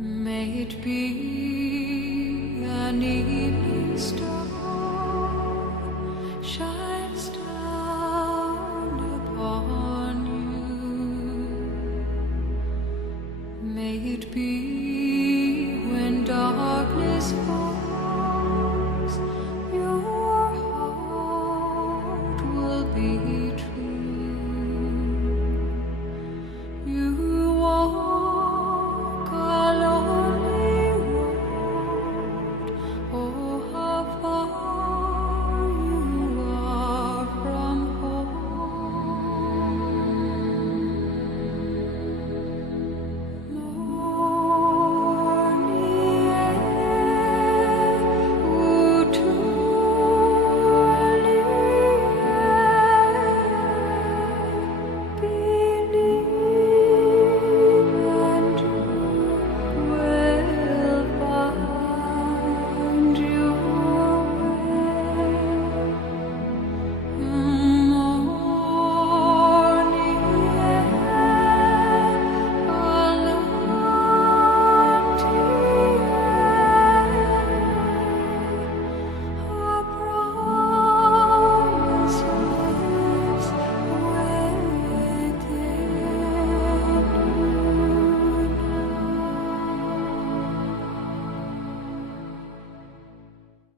May it be an evening star shines down upon you. May it be when darkness falls, your heart will be